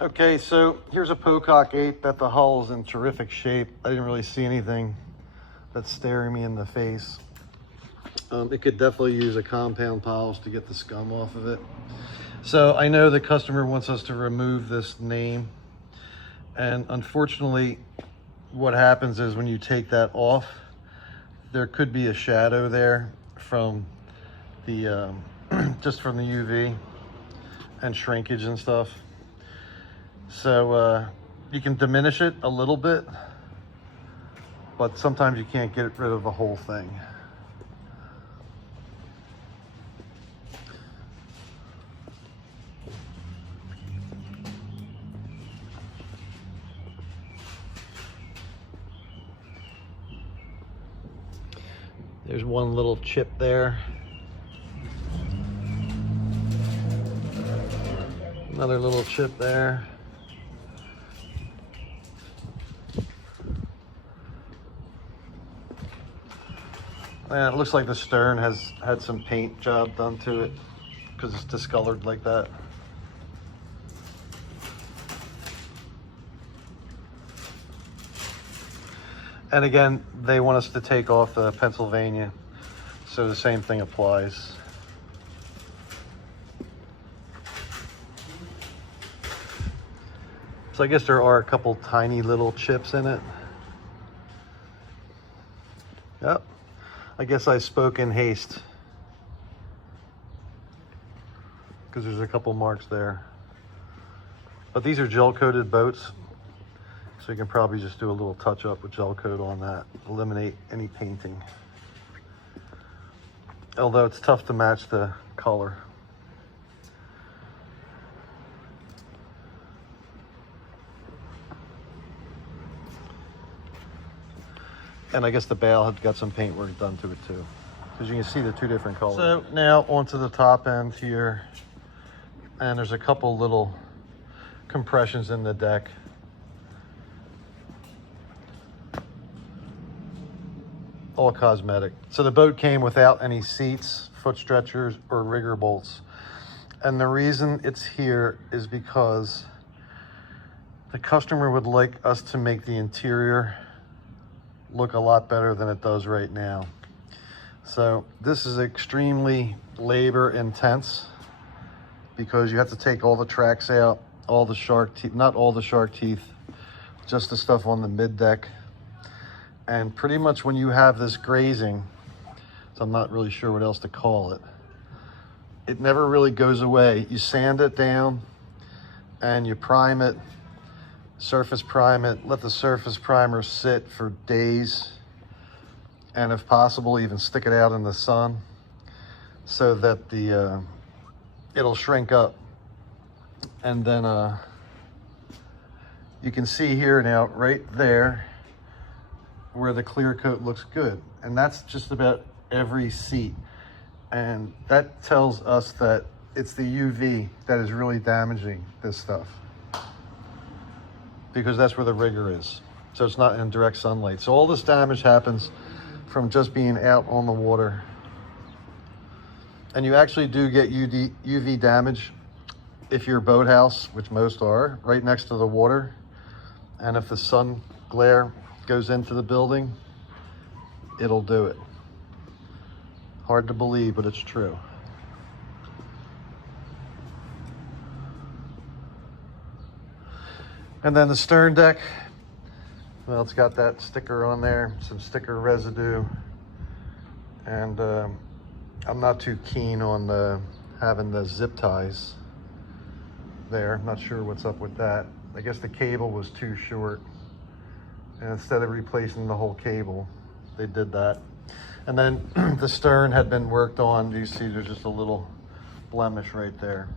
Okay, so here's a Pocock 8 that the hull's in terrific shape. I didn't really see anything that's staring me in the face. It could definitely use a compound polish to get the scum off of it. So I know the customer wants us to remove this name. And unfortunately, what happens is when you take that off, there could be a shadow there from the, just from the UV and shrinkage and stuff. So you can diminish it a little bit, but sometimes you can't get rid of the whole thing. There's one little chip there. Another little chip there. And it looks like the stern has had some paint job done to it because it's discolored like that. And again, they want us to take off the Pennsylvania, so the same thing applies. So I guess there are a couple tiny little chips in it. Yep. I guess I spoke in haste because there's a couple marks there. But these are gel coated boats, so you can probably just do a little touch up with gel coat on that, eliminate any painting. Although it's tough to match the color. And I guess the bail had got some paint work done to it too, because you can see the two different colors. So now onto the top end here, and there's a couple little compressions in the deck. All cosmetic. So the boat came without any seats, foot stretchers, or rigger bolts. And the reason it's here is because the customer would like us to make the interior look a lot better than it does right now. So this is extremely labor intense because you have to take all the tracks out, all the shark teeth, not all the shark teeth, just the stuff on the mid deck. And pretty much when you have this grazing, so I'm not really sure what else to call it, it never really goes away. You sand it down and you prime it, surface prime it, let the surface primer sit for days, and if possible even stick it out in the sun so that the it'll shrink up. And then you can see here now right there where the clear coat looks good, and that's just about every seat, and that tells us that it's the UV that is really damaging this stuff, because that's where the rigger is. So it's not in direct sunlight. So all this damage happens from just being out on the water. And you actually do get UV damage if your boathouse, which most are, right next to the water. And if the sun glare goes into the building, it'll do it. Hard to believe, but it's true. And then the stern deck, well, it's got that sticker on there, some sticker residue. And I'm not too keen on having the zip ties there. I'm not sure what's up with that. I guess the cable was too short. And instead of replacing the whole cable, they did that. And then the stern had been worked on. You see there's just a little blemish right there.